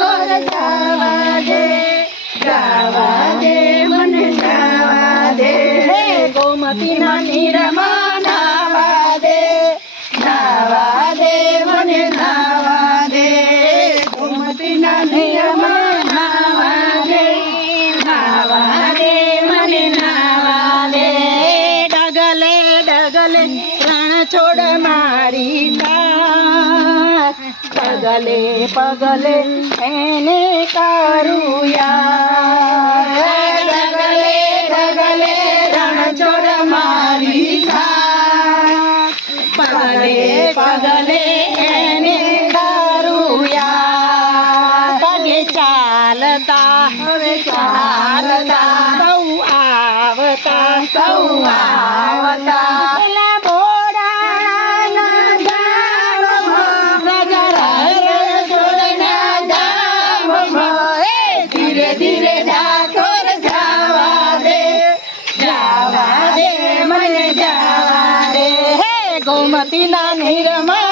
ડાકોર જાવા દે મને જાવા દે હે ગોમતીના નીરમાં નાવા દે મને નાવા દે ગોમતીના નીરમાં નાવા દે મને નાવા દે ડગલે ડગલે રણ છોડ મારી પગલે પગલે એને કરું યાદ ડગલે ડગલે રણ છોડ મારી પગલે પગલે એને કરું યાદ પગે ચાલતા હવે ચાલતા સૌ આવતા ધીરે ડાકોર જાવા દે મને જાવા દે હે ગોમતીના નીરમાં